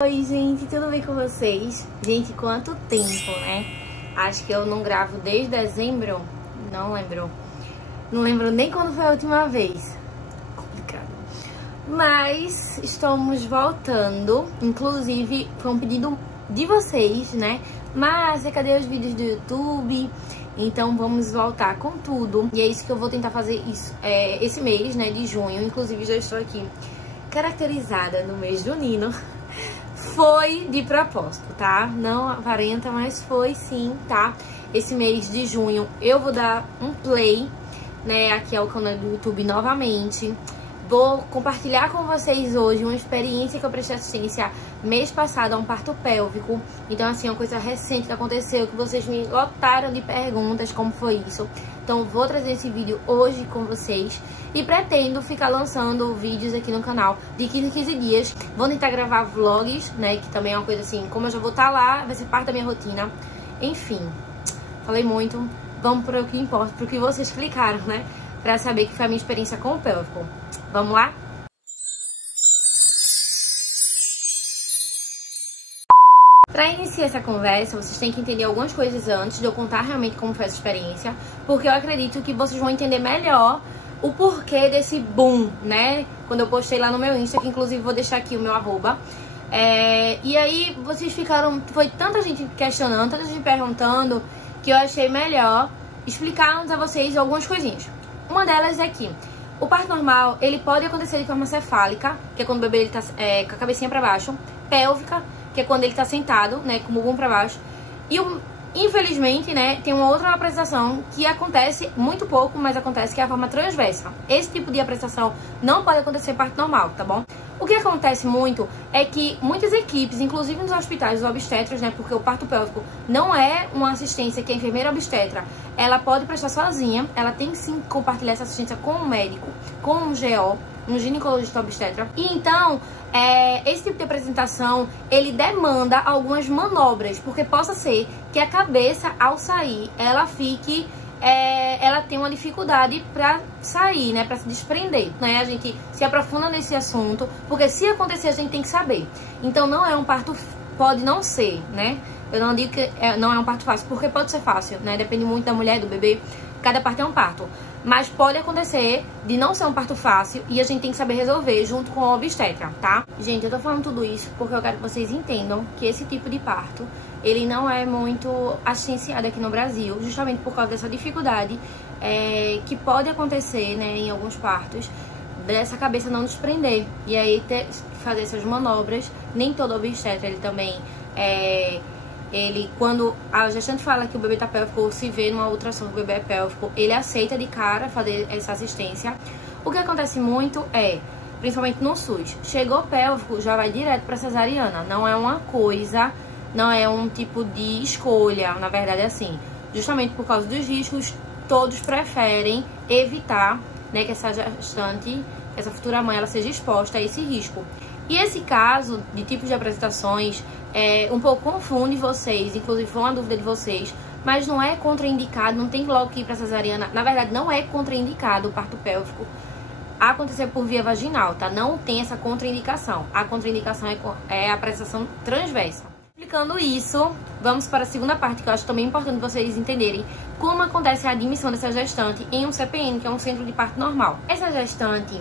Oi, gente, tudo bem com vocês? Gente, quanto tempo, né? Acho que eu não gravo desde dezembro. Não lembro. Não lembro nem quando foi a última vez. Complicado. Mas estamos voltando. Inclusive, foi um pedido de vocês, né? Mas cadê os vídeos do YouTube? Então vamos voltar com tudo. E é isso que eu vou tentar fazer isso, esse mês, né? De junho. Inclusive, já estou aqui caracterizada no mês junino. Foi de propósito, tá? Não aparenta, mas foi sim, tá? Esse mês de junho eu vou dar um play, né, aqui ao canal do YouTube novamente. Vou compartilhar com vocês hoje uma experiência que eu prestei assistência mês passado a um parto pélvico. Então, assim, é uma coisa recente que aconteceu, que vocês me lotaram de perguntas como foi isso. Então, vou trazer esse vídeo hoje com vocês e pretendo ficar lançando vídeos aqui no canal de 15 em 15 dias. Vou tentar gravar vlogs, né, que também é uma coisa assim, como eu já vou estar lá, vai ser parte da minha rotina. Enfim, falei muito, vamos para o que importa, para o que vocês clicaram, né, para saber que foi a minha experiência com o pélvico. Vamos lá? Para iniciar essa conversa, vocês têm que entender algumas coisas antes de eu contar realmente como foi essa experiência, porque eu acredito que vocês vão entender melhor o porquê desse boom, né? Quando eu postei lá no meu Insta, que inclusive vou deixar aqui o meu arroba. E aí vocês ficaram, foi tanta gente questionando, tanta gente perguntando, que eu achei melhor explicar a vocês algumas coisinhas. Uma delas é que o parto normal, ele pode acontecer de forma cefálica, que é quando o bebê ele tá com a cabecinha pra baixo, pélvica, que é quando ele tá sentado, né, com o bumbum pra baixo. E, infelizmente, né, tem uma outra apresentação que acontece muito pouco, mas acontece, que é a forma transversa. Esse tipo de apresentação não pode acontecer em parto normal, tá bom? O que acontece muito é que muitas equipes, inclusive nos hospitais, os obstetras, né, porque o parto pélvico não é uma assistência que a enfermeira obstetra, ela pode prestar sozinha, ela tem sim que compartilhar essa assistência com o médico, com um GO, um ginecologista obstetra. E então, esse tipo de apresentação, ele demanda algumas manobras, porque possa ser que a cabeça, ao sair, ela fique... ela tem uma dificuldade pra sair, né, pra se desprender, né, a gente se aprofunda nesse assunto, porque se acontecer a gente tem que saber. Então não é um parto, pode não ser, né, eu não digo que não é um parto fácil, porque pode ser fácil, né, depende muito da mulher, do bebê, cada parto é um parto, mas pode acontecer de não ser um parto fácil e a gente tem que saber resolver junto com o obstetra, tá? Gente, eu tô falando tudo isso porque eu quero que vocês entendam que esse tipo de parto, ele não é muito assistenciado aqui no Brasil, justamente por causa dessa dificuldade que pode acontecer, né, em alguns partos, dessa cabeça não desprender. E aí fazer essas manobras, nem todo obstetra, ele também quando a gestante fala que o bebê tá pélvico ou se vê numa ultrassom que o bebê é pélvico, ele aceita de cara fazer essa assistência. O que acontece muito principalmente no SUS, chegou pélvico, já vai direto pra cesariana. Não é uma coisa, não é um tipo de escolha, na verdade é assim. Justamente por causa dos riscos, todos preferem evitar, né, que essa gestante, essa futura mãe, ela seja exposta a esse risco. E esse caso de tipos de apresentações um pouco confunde vocês, inclusive foi uma dúvida de vocês, mas não é contraindicado, não tem logo que ir para cesariana. Na verdade, não é contraindicado o parto pélvico acontecer por via vaginal, tá? Não tem essa contraindicação. A contraindicação é a apresentação transversa. Explicando isso, vamos para a segunda parte, que eu acho também importante vocês entenderem como acontece a admissão dessa gestante em um CPN, que é um centro de parto normal. Essa gestante,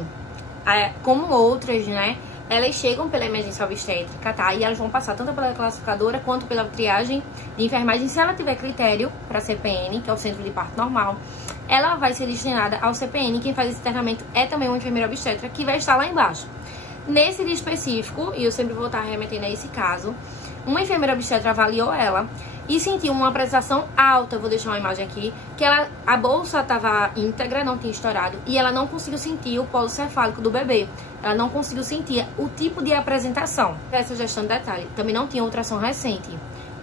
como outras, né, elas chegam pela emergência obstétrica, tá? E elas vão passar tanto pela classificadora quanto pela triagem de enfermagem. Se ela tiver critério para CPN, que é o centro de parto normal, ela vai ser destinada ao CPN. Quem faz esse tratamento é também uma enfermeira obstetra, que vai estar lá embaixo. Nesse dia específico, e eu sempre vou estar remetendo a esse caso, uma enfermeira obstetra avaliou ela e sentiu uma apresentação alta. Eu vou deixar uma imagem aqui, que a bolsa estava íntegra, não tinha estourado, e ela não conseguiu sentir o polo cefálico do bebê. Ela não conseguiu sentir o tipo de apresentação. Essa gestante, detalhe, também não tinha ultrassom recente,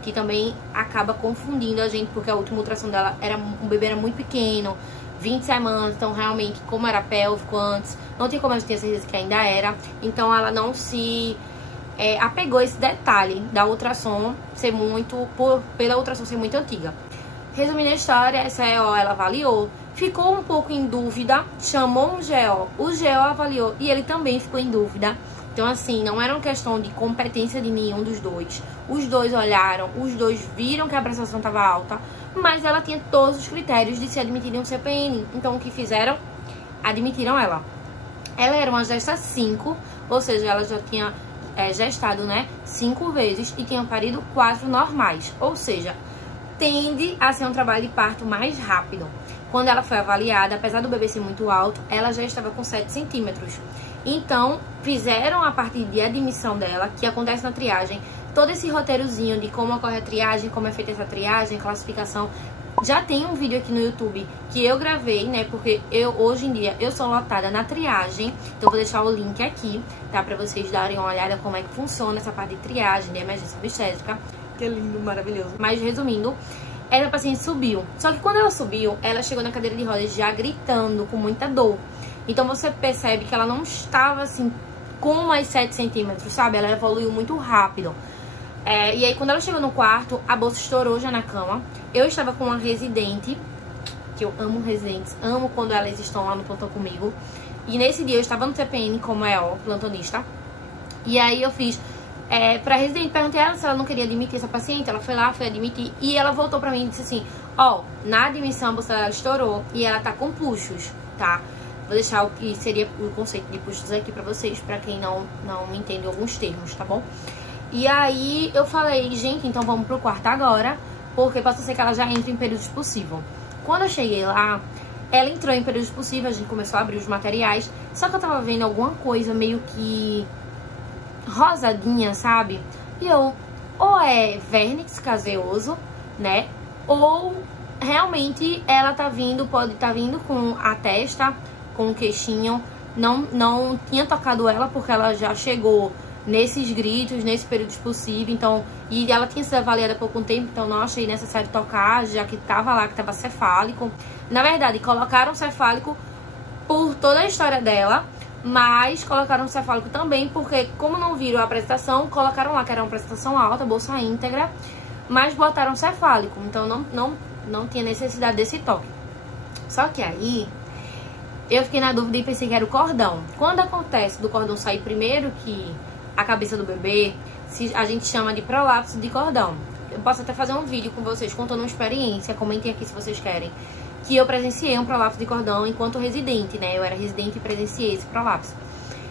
que também acaba confundindo a gente, porque a última ultrassom dela, o bebê era muito pequeno, 20 semanas, então realmente, como era pélvico antes, não tinha como a gente ter certeza que ainda era. Então ela não se apegou esse detalhe da ultrassom ser muito, pela ultrassom ser muito antiga. Resumindo a história, essa EO ela avaliou, ficou um pouco em dúvida, chamou um GO, o GO avaliou e ele também ficou em dúvida. Então, assim, não era uma questão de competência de nenhum dos dois. Os dois olharam, os dois viram que a prestação estava alta, mas ela tinha todos os critérios de se admitir em um CPN. Então, o que fizeram? Admitiram ela. Ela era uma gesta 5, ou seja, ela já tinha gestado, né, 5 vezes e tinha parido 4 normais. Ou seja, tende a ser um trabalho de parto mais rápido. Quando ela foi avaliada, apesar do bebê ser muito alto, ela já estava com 7 centímetros. Então, fizeram a parte de admissão dela, que acontece na triagem, todo esse roteirozinho de como ocorre a triagem, como é feita essa triagem, classificação. Já tem um vídeo aqui no YouTube que eu gravei, né, porque hoje em dia eu sou lotada na triagem, então vou deixar o link aqui, tá, pra vocês darem uma olhada como é que funciona essa parte de triagem, de emergência obstétrica. Que lindo, maravilhoso. Mas resumindo, essa paciente subiu. Só que quando ela subiu, ela chegou na cadeira de rodas já gritando, com muita dor. Então você percebe que ela não estava assim com mais 7 centímetros, sabe? Ela evoluiu muito rápido. E aí quando ela chegou no quarto, a bolsa estourou já na cama. Eu estava com uma residente, que eu amo residentes, amo quando elas estão lá no plantão comigo. E nesse dia eu estava no TPN como EO, plantonista. E aí eu fiz... pra residente, perguntei a ela se ela não queria admitir essa paciente. Ela foi lá, foi admitir. E ela voltou pra mim e disse assim: ó, na admissão a bolsa dela estourou e ela tá com puxos, tá? Vou deixar o que seria o conceito de puxos aqui pra vocês, pra quem não entende alguns termos, tá bom? E aí eu falei, gente, então vamos pro quarto agora, porque pode ser que ela já entre em período expulsivo. Quando eu cheguei lá, ela entrou em período expulsivo, a gente começou a abrir os materiais, só que eu tava vendo alguma coisa meio que rosadinha, sabe? E eu, ou é vernix caseoso, né? Ou realmente ela tá vindo, pode estar vindo com a testa, com o queixinho. Não tinha tocado ela porque ela já chegou nesses gritos, nesse período expulsivo, então, e ela tinha sido avaliada há pouco tempo, então não achei necessário tocar, já que tava lá, que tava cefálico. Na verdade, colocaram cefálico por toda a história dela, mas colocaram cefálico também porque, como não viram a apresentação, colocaram lá que era uma apresentação alta, bolsa íntegra, mas botaram cefálico, então não tinha necessidade desse toque. Só que aí eu fiquei na dúvida e pensei que era o cordão. Quando acontece do cordão sair primeiro que a cabeça do bebê, a gente chama de prolapso de cordão. Eu posso até fazer um vídeo com vocês contando uma experiência, comentem aqui se vocês querem, que eu presenciei um prolapso de cordão enquanto residente, né? Eu era residente e presenciei esse prolapso.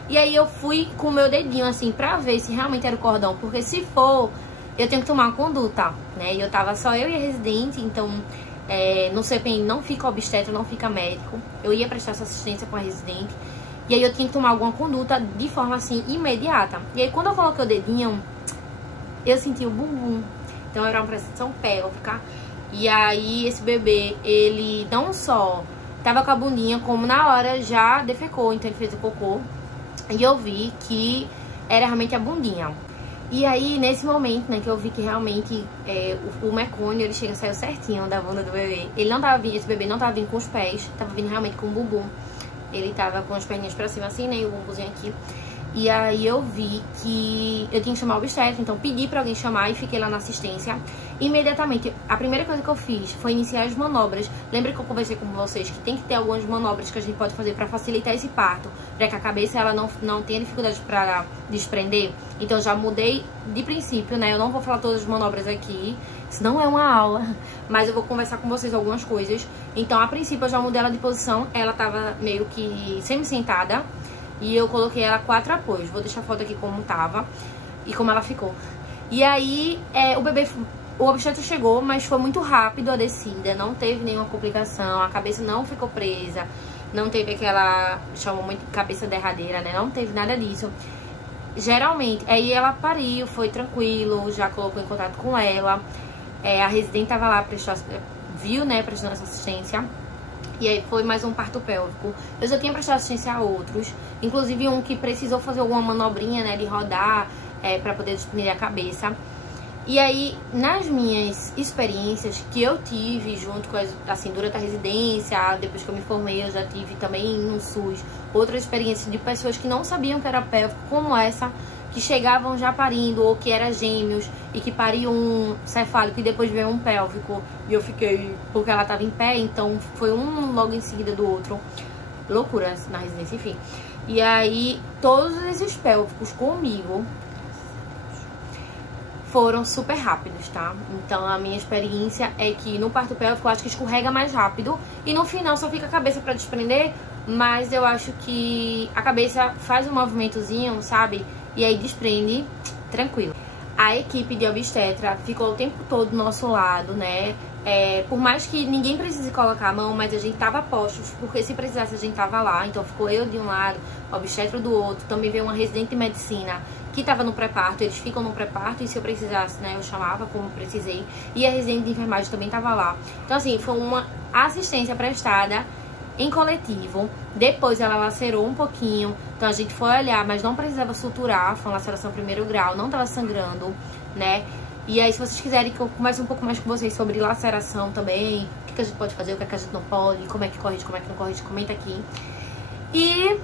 E aí eu fui com o meu dedinho assim pra ver se realmente era o cordão, porque se for, eu tenho que tomar uma conduta, né? E eu tava só eu e a residente, então no CPN não fica obstetra, não fica médico. Eu ia prestar essa assistência com a residente. E aí eu tinha que tomar alguma conduta de forma assim imediata. E aí quando eu coloquei o dedinho, eu senti o bumbum. Então era uma pressão pélvica. E aí esse bebê, ele não só tava com a bundinha, como na hora já defecou. Então ele fez o cocô. E eu vi que era realmente a bundinha. E aí nesse momento, né, que eu vi que realmente o mecônio, ele chega, saiu certinho da bunda do bebê. Ele não tava vindo, esse bebê não tava vindo com os pés, tava vindo realmente com o bumbum. Ele tava com as perninhas pra cima assim, né, e o bumbumzinho aqui. E aí eu vi que eu tinha que chamar o obstetra, então pedi pra alguém chamar e fiquei lá na assistência. Imediatamente, a primeira coisa que eu fiz foi iniciar as manobras. Lembra que eu conversei com vocês que tem que ter algumas manobras que a gente pode fazer pra facilitar esse parto, pra que a cabeça ela não tenha dificuldade pra desprender. Então eu já mudei de princípio, né, eu não vou falar todas as manobras aqui, isso não é uma aula, mas eu vou conversar com vocês algumas coisas. Então a princípio eu já mudei ela de posição, ela tava meio que semi-sentada. E eu coloquei ela 4 apoios. Vou deixar a foto aqui como tava e como ela ficou. E aí, o obstetra chegou, mas foi muito rápido a descida. Não teve nenhuma complicação, a cabeça não ficou presa. Não teve aquela, chamam muito de cabeça derradeira, né? Não teve nada disso. Geralmente, aí ela pariu, foi tranquilo, já colocou em contato com ela. A residente tava lá, viu, né, prestando essa assistência. E aí foi mais um parto pélvico. Eu já tinha prestado assistência a outros, inclusive um que precisou fazer alguma manobrinha, né, de rodar pra poder desprender a cabeça. E aí, nas minhas experiências que eu tive junto com assim, durante a residência, depois que eu me formei, eu já tive também no SUS outras experiências de pessoas que não sabiam que era pélvico, como essa, que chegavam já parindo, ou que era gêmeos, e que pariam um cefálico e depois veio um pélvico. E eu fiquei, porque ela tava em pé, então foi um logo em seguida do outro. Loucura na residência, enfim. E aí, todos esses pélvicos comigo foram super rápidos, tá? Então, a minha experiência é que no parto pélvico eu acho que escorrega mais rápido e no final só fica a cabeça pra desprender, mas eu acho que a cabeça faz um movimentozinho, sabe? E aí desprende tranquilo. A equipe de obstetra ficou o tempo todo do nosso lado, né? Por mais que ninguém precise colocar a mão, mas a gente tava a postos, porque se precisasse a gente tava lá. Então ficou eu de um lado, o obstetra do outro. Também veio uma residente de medicina que tava no pré-parto, eles ficam no pré-parto e se eu precisasse, né, eu chamava como precisei. E a residente de enfermagem também tava lá. Então assim, foi uma assistência prestada em coletivo. Depois ela lacerou um pouquinho, então a gente foi olhar, mas não precisava suturar, foi uma laceração 1º grau, não tava sangrando, né? E aí, se vocês quiserem que eu comece um pouco mais com vocês sobre laceração também, o que a gente pode fazer, o que a gente não pode, como é que corrige, como é que não corrige, comenta aqui. E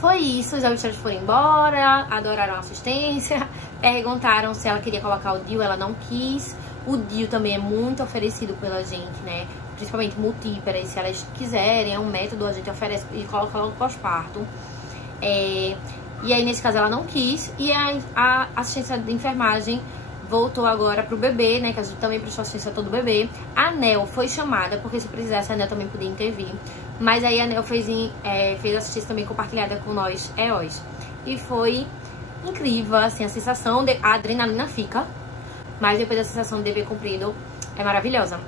foi isso, os obstetras foram embora, adoraram a assistência, perguntaram se ela queria colocar o DIU, ela não quis. O DIU também é muito oferecido pela gente, né? Principalmente multíperas, se elas quiserem, é um método, a gente oferece e coloca logo pós-parto. E aí, nesse caso, ela não quis. E a assistência de enfermagem voltou agora pro bebê, né? Que a gente também prestou assistência a todo bebê. A ANEL foi chamada, porque se precisasse, a ANEL também podia intervir. Mas aí a ANEL fez assistência também compartilhada com nós, EOs. E foi incrível, assim, a sensação a adrenalina fica, mas depois a sensação de dever cumprido é maravilhosa.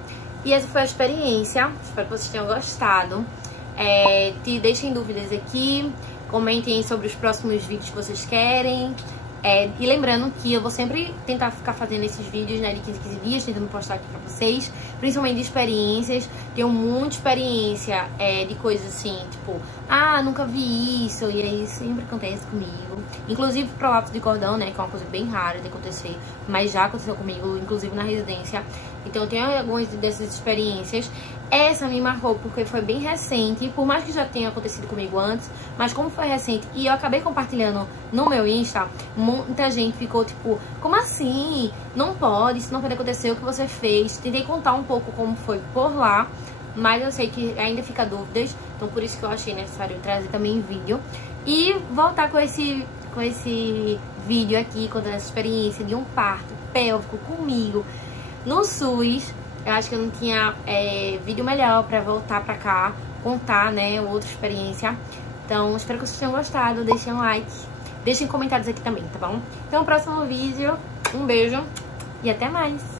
E essa foi a experiência, espero que vocês tenham gostado. Te deixem dúvidas aqui, comentem sobre os próximos vídeos que vocês querem. E lembrando que eu vou sempre tentar ficar fazendo esses vídeos, né, de 15 em 15 dias, tentando postar aqui pra vocês, principalmente de experiências. Tenho muita experiência de coisas assim, tipo, nunca vi isso, e aí sempre acontece comigo. Inclusive prolapso de cordão, né, que é uma coisa bem rara de acontecer, mas já aconteceu comigo, inclusive na residência. Então eu tenho algumas dessas experiências. Essa me marcou porque foi bem recente, por mais que já tenha acontecido comigo antes, mas como foi recente e eu acabei compartilhando no meu Insta, muita gente ficou tipo, como assim? Não pode, isso não pode acontecer, o que você fez? Tentei contar um pouco como foi por lá, mas eu sei que ainda fica dúvidas, então por isso que eu achei necessário trazer também em vídeo. E voltar com esse vídeo aqui, contando essa experiência de um parto pélvico comigo no SUS. Eu acho que eu não tinha vídeo melhor pra voltar pra cá, contar, né, outra experiência. Então, espero que vocês tenham gostado. Deixem um like, deixem comentários aqui também, tá bom? Então, no próximo vídeo, um beijo e até mais!